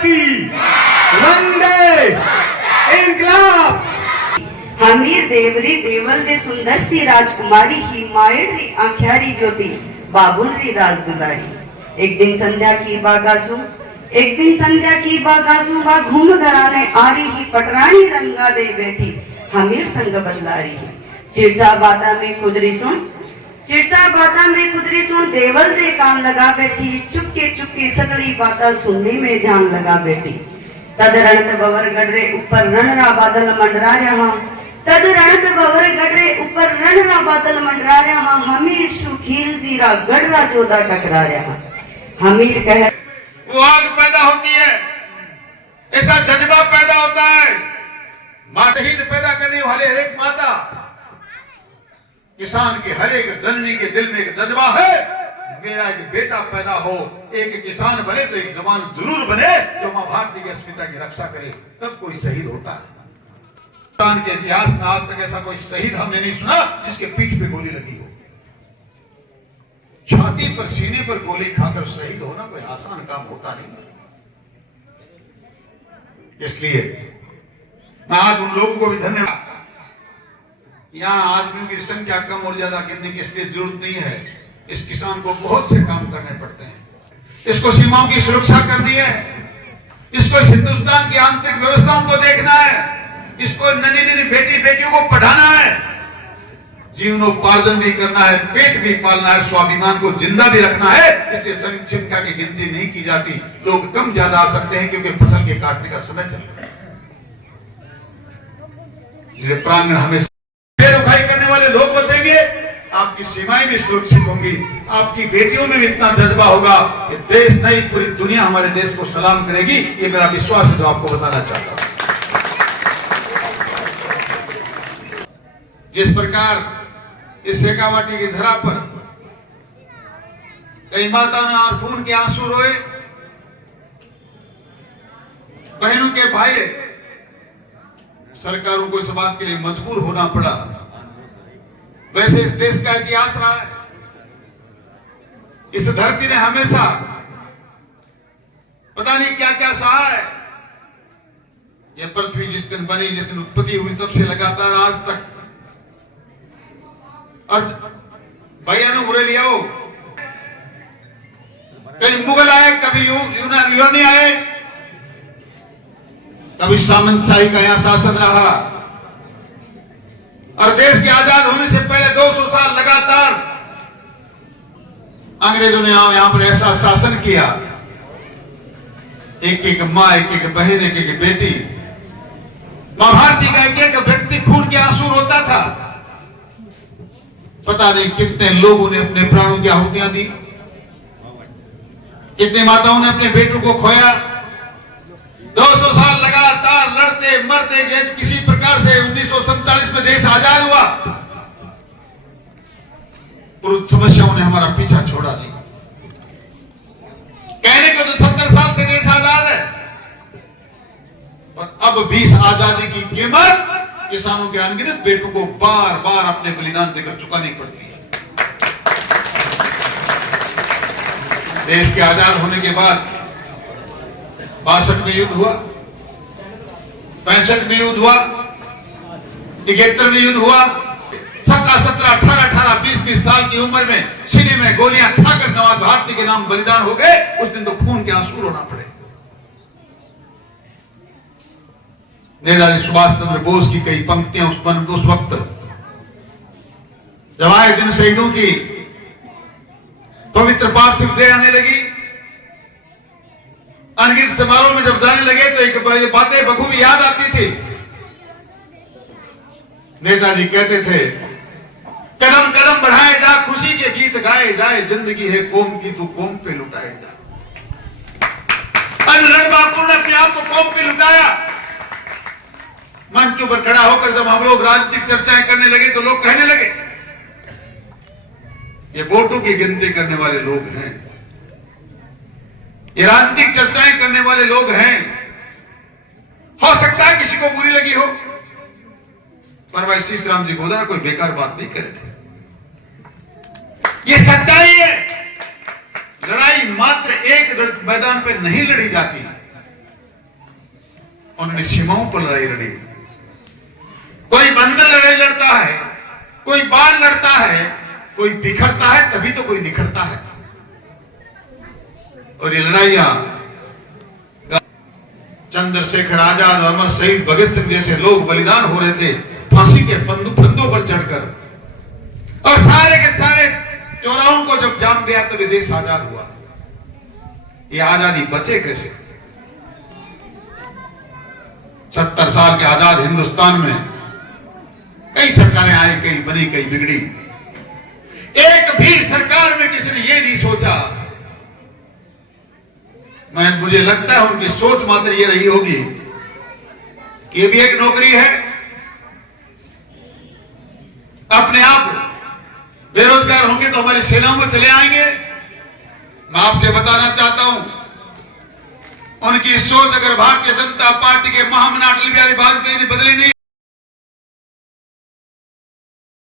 वंदे इंकलाब। हमीर देवरी देवल दे सुंदर सी राजकुमारी ही मायड़ री आंख्यारी ज्योति बाबुल री राज दुलारी। एक दिन संध्या की बागासु बा घूम घराने आरी ही पटरानी रंगा दे बैठी हमीर संग बदलारी। चिड़चा बाता में कुदरी सुन देवल दे कान लगा बैठी। चुपके सगड़ी बाता सुनने में ध्यान लगा बैठी। तद रणत बवर गडरे ऊपर रणरा बादल मंडरा रहा हमीर सुखील जीरा गडरा जोदा टकरा रहा। हमीर कह वो आग पैदा होती है, ऐसा जज्बा पैदा होता है। माँ शहीद पैदा करने वाले हर एक माता, किसान के हर एक जननी के दिल में एक जज्बा है, मेरा एक बेटा पैदा हो, एक किसान बने तो एक जवान जरूर बने जो मां भारती की अस्मिता की रक्षा करे, तब कोई शहीद होता है। हिंदुस्तान के इतिहास में आज तक ऐसा कोई शहीद हमने नहीं सुना जिसके पीठ पे गोली लगी हो। छाती पर सीने पर गोली खाकर शहीद होना कोई आसान काम होता नहीं। इसलिए मैं आज उन लोगों को भी धन्यवाद। यहां आदमियों की संख्या कम और ज्यादा गिनने की इसलिए जरूरत नहीं है। इस किसान को बहुत से काम करने पड़ते हैं। इसको सीमाओं की सुरक्षा करनी है, इसको हिंदुस्तान की आंतरिक व्यवस्थाओं को देखना है, इसको नन्ही बेटियों को पढ़ाना है, जीवनोपार्जन भी करना है, पेट भी पालना है, स्वाभिमान को जिंदा भी रखना है। इसलिए संख्या की गिनती नहीं की जाती। लोग कम ज्यादा आ सकते हैं क्योंकि फसल के काटने का समय चल रहा है। प्रांगण हमें बेरुखाई करने वाले लोग बचेंगे, आपकी सीमाएं भी सुरक्षित होंगी, आपकी बेटियों में भी इतना जज्बा होगा कि देश नहीं पूरी दुनिया हमारे देश को सलाम करेगी। ये मेरा विश्वास है जो आपको बताना चाहता हूं। जिस प्रकार इस शेखावाटी की धरा पर कई माता ने और खून के आंसू रोए, बहनों के भाई सरकारों को इस बात के लिए मजबूर होना पड़ा, वैसे इस देश का इतिहास रहा है। इस धरती ने हमेशा पता नहीं क्या क्या सहा है। यह पृथ्वी जिस दिन बनी, जिस दिन उत्पत्ति हुई, तब से लगातार आज तक। और भैया ने उड़े लिया हो, कभी मुगल आए, कभी यूनानी आए, कभी सामंतशाही का यहां शासन रहा। और देश के आजाद होने से पहले 200 साल लगातार अंग्रेजों ने यहां पर ऐसा शासन किया। एक एक मां, एक एक बहन, एक एक बेटी, मां भारती का एक एक व्यक्ति खून के आंसू रोता था। पता नहीं कितने लोगों ने अपने प्राणों की आहुतियां दी, कितने माताओं ने अपने बेटों को खोया। 200 साल लगातार लड़ते मरते गए, किसी प्रकार से 1947 में देश आजाद हुआ। पूरी समस्याओं ने हमारा पीछा छोड़ा नहीं। कहने को तो 70 साल से देश आजाद है, और अब 20 आजादी की कीमत किसानों के अनगिनत बेटों को बार बार अपने बलिदान देकर चुकानी पड़ती है। देश के आजाद होने के बाद 62 में युद्ध हुआ, 65 में युद्ध हुआ, 71 में युद्ध हुआ। 17, 18, 20 साल की उम्र में सीने में गोलियां खाकर नवाब भारती के नाम बलिदान हो गए। उस दिन तो खून के आंसू रोना पड़े। नेताजी सुभाष चंद्र बोस की कई पंक्तियां उस वक्त जब आए दिन शहीदों की पवित्र पार्थिव देह आने लगी, अनगिनत समारोह में जब जाने लगे तो एक बातें बखूबी याद आती थी। नेताजी कहते थे, कदम कदम बढ़ाए जा, खुशी के गीत गाए जाए, जिंदगी है कौम की, तू कौम पे लुटाए जा। रण बहादुर ने अपने आप को कौम पे लुटाया। मंचों पर खड़ा होकर जब हम लोग राजनीतिक चर्चाएं करने लगे तो लोग कहने लगे, ये वोटों की गिनती करने वाले लोग हैं, ये राजनीतिक चर्चाएं करने वाले लोग हैं। हो सकता है किसी को बुरी लगी हो, पर भाई श्री राम जी गोदा कोई बेकार बात नहीं करे थे। ये सच्चाई है। लड़ाई मात्र एक मैदान पे नहीं लड़ी जाती है, उन्होंने सीमाओं पर लड़ाई लड़ी। कोई बंदर लड़ाई लड़ता है, कोई बाण लड़ता है, कोई बिखरता है, तभी तो कोई निखरता है। और ये लड़ाइयां चंद्रशेखर आजाद, अमर शहीद भगत सिंह जैसे लोग बलिदान हो रहे थे फांसी के फंदों पर चढ़कर, और सारे के सारे चौराहों को जब जाम दिया तो ये देश आजाद हुआ। ये आजादी बचे कैसे? 70 साल के आजाद हिंदुस्तान में कई सरकारें आई, कई बनी, कई बिगड़ी। एक भी सरकार में किसी ने ये नहीं सोचा, मुझे लगता है उनकी सोच मात्र ये रही होगी कि ये भी एक नौकरी है, अपने आप बेरोजगार होंगे तो हमारी सेनाओं में चले आएंगे। मैं आपसे बताना चाहता हूं, उनकी सोच अगर भारतीय जनता पार्टी के महामना अटल बिहारी वाजपेयी ने बदली नहीं